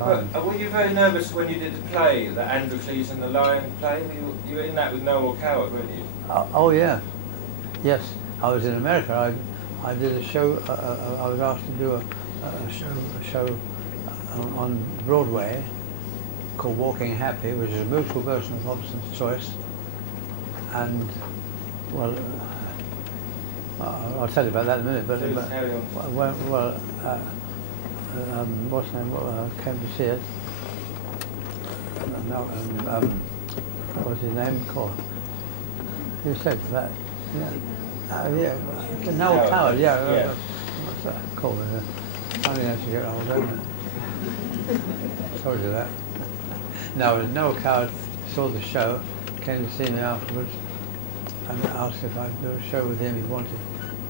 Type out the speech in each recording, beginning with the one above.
times. But were you very nervous when you did the play, the Androcles and the Lion play? You were in that with Noel Coward, weren't you? Oh yeah, yes. I was in America. I did a show. I was asked to do a show on Broadway called Walking Happy, which is a musical version of Hobson's Choice. And well, I'll tell you about that in a minute. But what's his name? Came to see it. What's his name called? Who said that? Yeah. Noel Coward. Yeah. What's that called? Funny as you get older, isn't it? Told you that. No, Noel Coward saw the show, came to see me afterwards, and asked if I'd do a show with him. He wanted,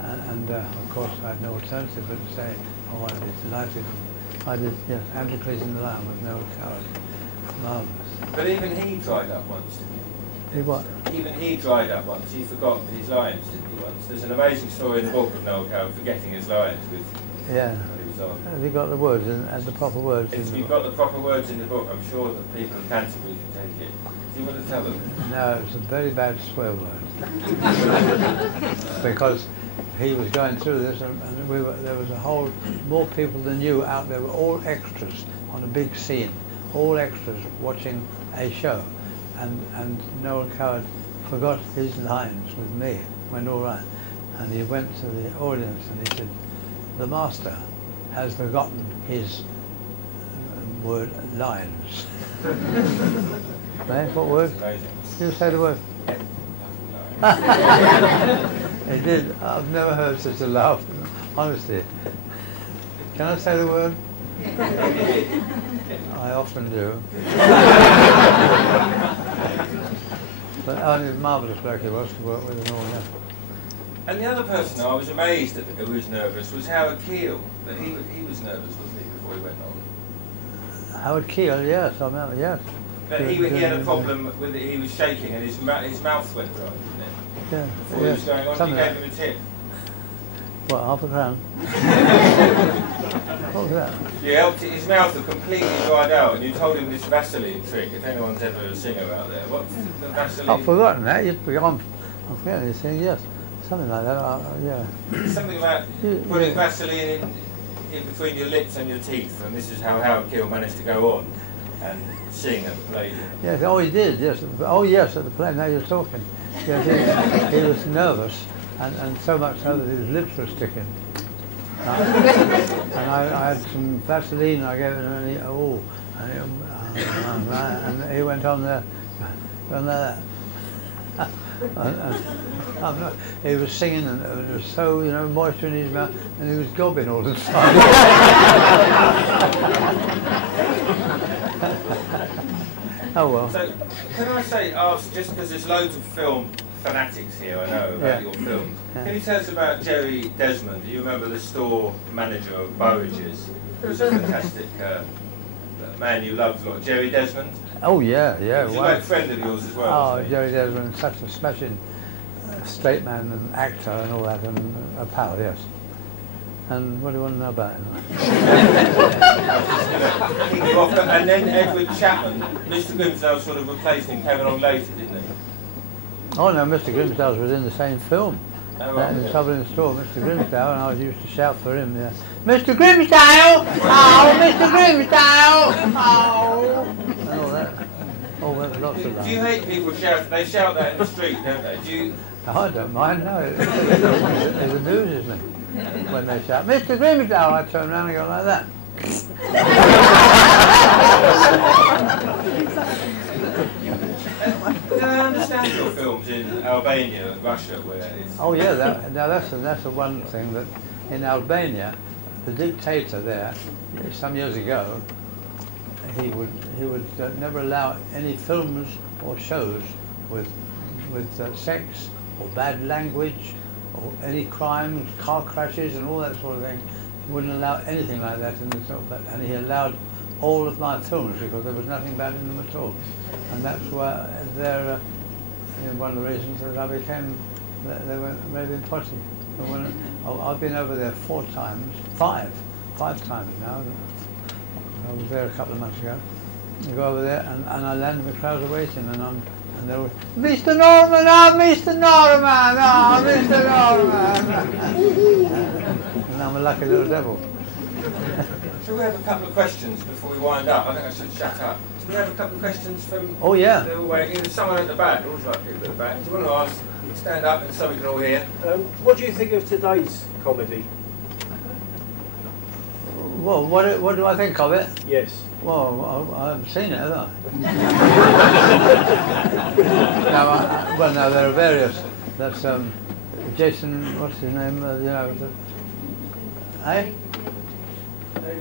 and of course I had no alternative but to say, "Oh, I'd be delighted." I did, yes, Androcles and the Lion with Noel Coward. Marvellous. But even he dried up once, didn't he? He what? Even he dried up once. He forgot his lines, didn't he, once? There's an amazing story in the book of Noel Coward forgetting his lines when he was on. Have you got the words and the proper words? If you've got the proper words in the book, I'm sure that people of Canterbury can take it. Do you want to tell them? No, it's a very bad swear word. Because he was going through this, and there was a whole, more people than you out there, were all extras on a big scene, all extras watching a show. And Noel Coward forgot his lines with me, went all right. And he went to the audience and he said, "The master has forgotten his word lines." Right? What word? You say the word. He did. I've never heard such a laugh, honestly. Can I say the word? I often do. But only a marvellous bloke he was to work with and all that. And the other person I was amazed at who was nervous was Howard Keel. But he was nervous, wasn't he, before he went on? Howard Keel, yes, I remember, yes. But he had a problem with it, he was shaking and his mouth went dry, didn't it? Yeah. Before he was going on, you gave him a tip. What, £0.50? What was that? You helped his mouth had completely dried out and you told him this Vaseline trick, if anyone's ever a singer out there. What's the Vaseline? I've forgotten that. I'm forgetting these things, yes. Something like that, yeah. Something about putting Vaseline in between your lips and your teeth, and this is how Howard Keel managed to go on and sing at the play. Yes, oh he did, yes. Oh yes, at the play, now you're talking. Yes, he was nervous, and so much so that his lips were sticking. And I had some Vaseline, I gave it him, and he went on there, he was singing and it was so, moisture in his mouth, and he was gobbing all the time. Oh well. So, can I ask, just because there's loads of film fanatics here, I know, about your films. Yeah. Can you tell us about Jerry Desmond? Do you remember the store manager of Burridge's? He was a fantastic man you loved a lot. Jerry Desmond? Oh yeah. He was a great friend of yours as well. Oh, Jerry Desmond, such a smashing straight man and actor and all that, and a pal, yes. And what do you want to know about him? And then Edward Chapman, Mr. Grimsdale sort of replaced him, came along later, didn't he? Oh no, Mr. Grimsdale was in the same film. Oh, right, in the Trouble in the Store, Mr. Grimsdale, and I used to shout for him, yeah. Mr. Grimsdale! Oh, Mr. Grimsdale! Oh! And all that. Oh, there's lots of that. Do you hate people shouting? They shout that in the street, don't they? Do you? I don't mind, no. It amuses me when they shout, Mr. Grimsdale! I turn around and go like that. Did I understand your films in Albania and Russia where it's... Oh yeah, that's the one thing that in Albania, the dictator there, some years ago, he would never allow any films or shows with sex or bad language or any crimes, car crashes and all that sort of thing. He wouldn't allow anything like that in the film, and he allowed all of my films because there was nothing bad in them at all. And that's why they're one of the reasons that I became, they were maybe potty. I've been over there 4 times, five times now. I was there a couple of months ago. I go over there and I land, the crowds are waiting, and they were, Mr. Norman, Mr. Norman, Mr. Norman. And I'm a lucky little devil. Shall we have a couple of questions before we wind up? I think I should shut up. Do we have a couple of questions from... Oh, yeah. They were waiting. There's someone at the back. Always like people at the back. Do you want to ask? Stand up and so we can all hear. What do you think of today's comedy? Well, what do I think of it? Yes. Well, I haven't seen it, have I? No, there are various. That's Jason, what's his name? David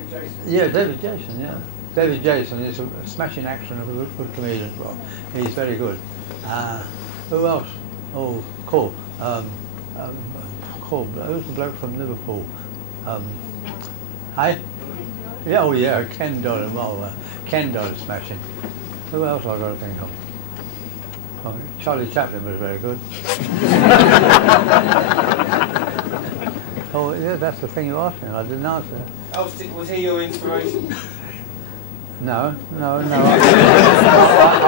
Jason. Yeah, David Jason, yeah. David Jason is a smashing actor and a good comedian as well. He's very good. Who else? Oh, cool. Cool. Who's the bloke from Liverpool? Hey? Yeah, oh yeah, Ken Dodd. Well, Ken Dodd is smashing. Who else have I got to think of? Oh, Charlie Chaplin was very good. Oh yeah, that's the thing you asked me. I didn't answer. Oh, was he your inspiration? No. I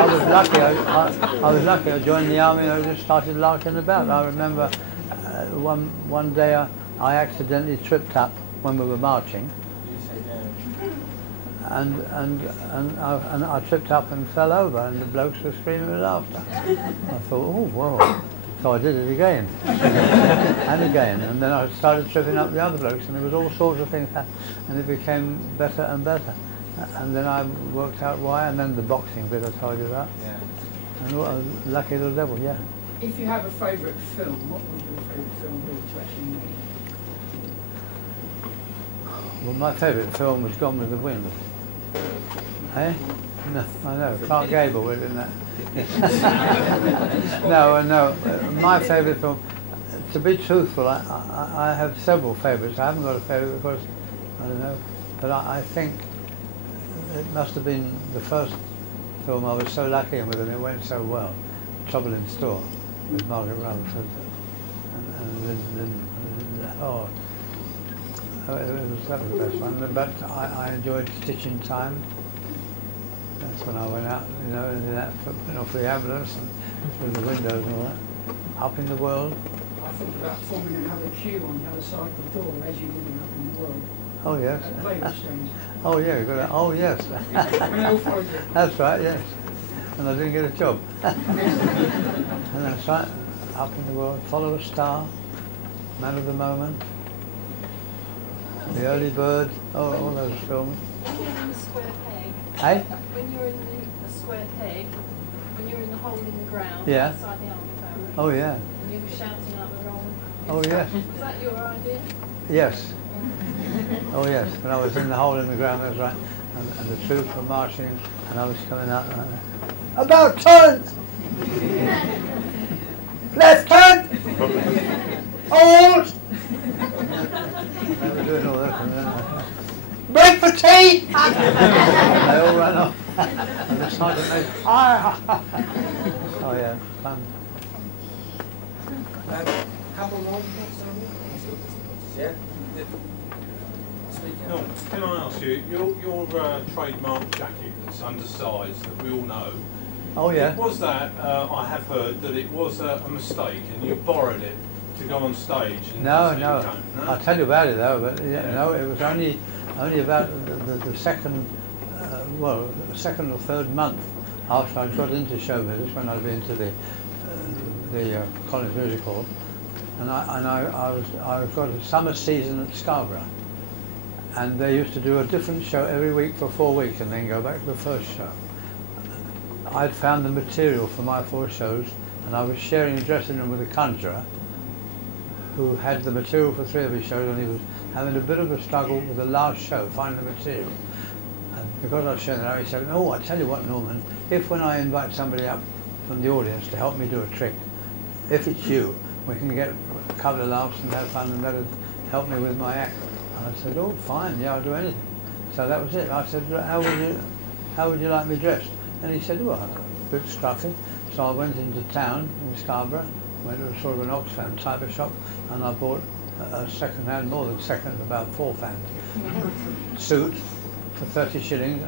was lucky. I was lucky. I joined the army and I just started larking about. I remember one day I accidentally tripped up when we were marching, and I tripped up and fell over, and the blokes were screaming with laughter. I thought, oh wow. So I did it again, and again, and then I started tripping up the other blokes, and there was all sorts of things happening, and it became better and better. And then I worked out why, and then the boxing bit I told you about. Yeah. And what a lucky little devil, yeah. If you have a favourite film, what would your favourite film be to actually make? Well, my favourite film was Gone with the Wind. Eh? No, I know, Clark Gable was in that. No, my favourite film, to be truthful, I have several favourites. I haven't got a favourite because, I don't know, but I think it must have been the first film I was so lucky in with, and it went so well. Trouble in Store with Margaret Rutherford, that was the best one. But I enjoyed Stitch in Time. That's when I went out, in that, off the ambulance and through the windows and all that. Up in the World. I thought about forming another queue on the other side of the door as you're living up in the world. Oh yes. Waterstones. Oh yeah, good. Oh yes. That's right, yes. And I didn't get a job. And that's right. Up in the World, Follow a Star, Man of the Moment, The Early Bird, all those films. When you're in the square peg, Hey? when you're in the square peg, when you're in the hole in the ground, Yeah. outside the army barracks, Oh yeah. and you were shouting out the wrong... Oh yes. Was that your idea? Yes. Oh yes. When I was in the hole in the ground, that's right. And the troops were marching, and I was coming out like that. About turn! Left turn! Hold! They were doing all that. Break for tea! They all ran off. And the sergeant made, oh yeah, fun. Couple more? Yeah? No, can I ask you, your trademark jacket that's undersized that we all know, Oh yeah. was that, I have heard that it was a mistake and you borrowed it to go on stage? And No. came, I'll tell you about it though, but no, it was only about the second, second or third month after I got into show business, when I'd been to the College Music Hall, and I got a summer season at Scarborough, and they used to do a different show every week for 4 weeks and then go back to the first show. I'd found the material for my 4 shows, and I was sharing a dressing room with a conjurer who had the material for 3 of his shows, and he was having a bit of a struggle with the last show, finding the material. And because I was sharing that, he said, oh, I tell you what, Norman, if when I invite somebody up from the audience to help me do a trick, if it's you, we can get a couple of laughs and have fun, and that'll help me with my act. And I said, oh, fine, yeah, I'll do anything. So that was it. I said, how would you like me dressed? And he said, well, a bit scruffy. So I went into town in Scarborough, went to sort of an Oxfam type of shop, and I bought a second-hand, more than second, about 4 fan suit for 30 shillings.